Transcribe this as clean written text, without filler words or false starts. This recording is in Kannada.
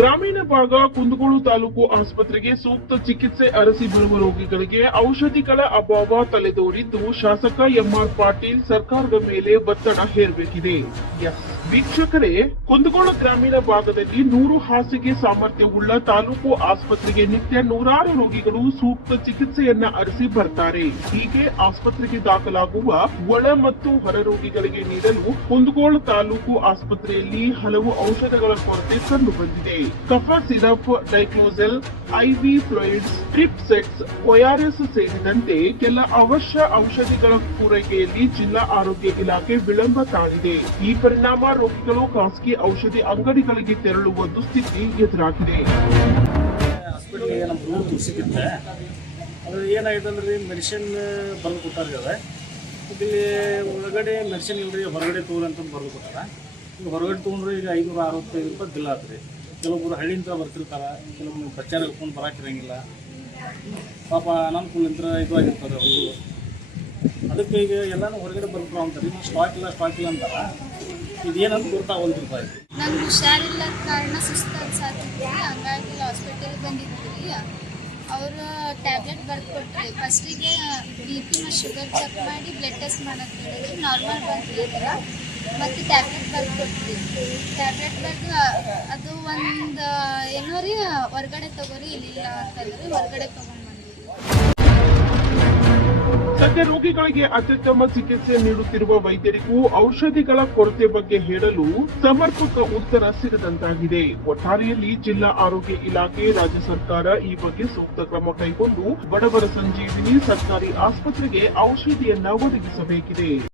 ಗ್ರಾಮೀಣ ಭಾಗ ಕುಂದಗೋಳ ತಾಲೂಕು ಆಸ್ಪತ್ರೆಗೆ ಸೂಕ್ತ ಚಿಕಿತ್ಸೆ ಅರಸಿ ಬರುವ ರೋಗಿಗಳಿಗೆ ಔಷಧಿಗಳ ಅಭಾವ ತಲೆದೋರಿದ್ದು ಶಾಸಕ ಎಂಆರ್ ಪಾಟೀಲ್ ಸರ್ಕಾರದ ಮೇಲೆ ಒತ್ತಡ ಹೇರಬೇಕಿದೆ. ವೀಕ್ಷಕರೇ, ಕುಂದಗೋಳ ಗ್ರಾಮೀಣ ಭಾಗದಲ್ಲಿ 100 ಹಾಸಿಗೆ ಸಾಮರ್ಥ್ಯವುಳ್ಳ ತಾಲೂಕು ಆಸ್ಪತ್ರೆಗೆ ನಿತ್ಯ ನೂರಾರು ರೋಗಿಗಳು ಸೂಕ್ತ ಚಿಕಿತ್ಸೆಯನ್ನ ಅರಸಿ ಬರ್ತಾರೆ. ಹೀಗೆ ಆಸ್ಪತ್ರೆಗೆ ದಾಖಲಾಗುವ ಒಳ ಮತ್ತು ಹೊರ ರೋಗಿಗಳಿಗೆ ನೀಡಲು ಕುಂದಗೋಳ ತಾಲೂಕು ಆಸ್ಪತ್ರೆಯಲ್ಲಿ ಹಲವು ಔಷಧಗಳ ಕೊರತೆ ಕಂಡು ಬಂದಿದೆ. ಕಫ ಸಿರಪ್, ಡೈಕ್ಲೋಸೆಲ್, ಐವಿ ಫ್ಲೂಯಿಡ್ಸ್, ಟ್ರಿಪ್ ಸೆಟ್ಸ್, ORS ಸೇರಿದಂತೆ ಕೆಲ ಅವಶ್ಯ ಔಷಧಿಗಳ ಪೂರೈಕೆಯಲ್ಲಿ ಜಿಲ್ಲಾ ಆರೋಗ್ಯ ಇಲಾಖೆ ವಿಳಂಬ ತಾಳಿದೆ. ಈ ಪರಿಣಾಮ ರೋಗಿಗಳು ಖಾಸಗಿ ಔಷಧಿ ಅಂಗಡಿಗಳಿಗೆ ತೆರಳುವ ದುಸ್ಥಿತಿ ಎದುರಾಗಿದೆ. ಹಾಸ್ಪಿಟಲ್ಗೆ ನಮ್ಮ ರೂಮ್ ಸಿಗುತ್ತೆ. ಅದು ಏನಾಗಿದೆ ಮೆಡಿಸಿನ್ ಬರೆದು ಕೊಟ್ಟಾರೆ. ಇಲ್ಲಿ ಒಳಗಡೆ ಮೆಡಿಸಿನ್ ಇಲ್ರಿ, ಹೊರಗಡೆ ತೊಗೊಳ್ರಿ ಅಂತ ಬರೆದು ಕೊಟ್ಟಾರ. ಈಗ ಹೊರಗಡೆ ತೊಗೊಂಡ್ರೆ ಈಗ 565 ರೂಪಾಯಿ ಬಿಲ್ ಆತ್ರಿ. ಕೆಲವೊಬ್ಬರು ಹಳ್ಳಿಯಿಂದ ಬರ್ತಿರ್ತಾರೆ, ಕೆಲವೊಬ್ಬರು ಬಚ್ಚಾರ ಹಿಡ್ಕೊಂಡು ಬರೋಕ್ಕಿರಂಗಿಲ್ಲ. ಪಾಪ ಅನಾನುಕೂಲಿಂದ ಇದು ಆಗಿರ್ತಾರೆ ಅವರು. ಅದಕ್ಕೆ ಈಗ ಎಲ್ಲನೂ ಹೊರಗಡೆ ಬರ್ತಾರೆ ಅಂತಾರೆ. ಇನ್ನು ಸ್ಟಾಕ್ ಇಲ್ಲ ಅಂತಾರೆ. ಇದೇನಂತ ಗೊತ್ತಾಗಲ್ರಿ. ನಂಗೆ ಹುಷಾರಿಲ್ಲ ಕಾರಣ ಸುಸ್ತು ಅನ್ಸಾತಿದ್ರಿ, ಹಂಗಾಗಿ ಹಾಸ್ಪಿಟಲ್ಗೆ ಬಂದಿದ್ರಿ. ಅವರು ಟ್ಯಾಬ್ಲೆಟ್ ಬರ್ದು ಕೊಟ್ರಿ. ಫಸ್ಟಿಗೆ BP ಮತ್ತು ಶುಗರ್ ಚೆಕ್ ಮಾಡಿ ಬ್ಲಡ್ ಟೆಸ್ಟ್ ಮಾಡೋದು ಹೇಳಿದ್ರು. ನಾರ್ಮಲ್ ಬಂದಿಲ್ಲ. ಮತ್ತು ಟ್ಯಾಬ್ಲೆಟ್ ಬರ್ದು ಕೊಟ್ರಿ. ಟ್ಯಾಬ್ಲೆಟ್ ಬರೆದು ಅದು ಒಂದು ಏನೋ ರೀ ಹೊರಗಡೆ ತಗೋರಿ, ಇಲ್ಲ ಅಂತಂದ್ರೆ ಹೊರಗಡೆ ತೊಗೊಂಡು ಬಂದಿರಿ. ಸದ್ಯ ರೋಗಿಗಳಿಗೆ ಅತ್ಯುತ್ತಮ ಚಿಕಿತ್ಸೆ ನೀಡುತ್ತಿರುವ ವೈದ್ಯರಿಗೂ ಔಷಧಿಗಳ ಕೊರತೆ ಬಗ್ಗೆ ಹೇಳಲು ಸಮರ್ಪಕ ಉತ್ತರ ಸಿಗದಂತಾಗಿದೆ. ಒಟ್ಟಾರೆಯಲ್ಲಿ ಜಿಲ್ಲಾ ಆರೋಗ್ಯ ಇಲಾಖೆ, ರಾಜ್ಯ ಸರ್ಕಾರ ಈ ಬಗ್ಗೆ ಸೂಕ್ತ ಕ್ರಮ ಕೈಗೊಂಡು ಬಡವರ ಸಂಜೀವಿನಿ ಸರ್ಕಾರಿ ಆಸ್ಪತ್ರೆಗೆ ಔಷಧಿಯನ್ನ ಒದಗಿಸಬೇಕಿದೆ.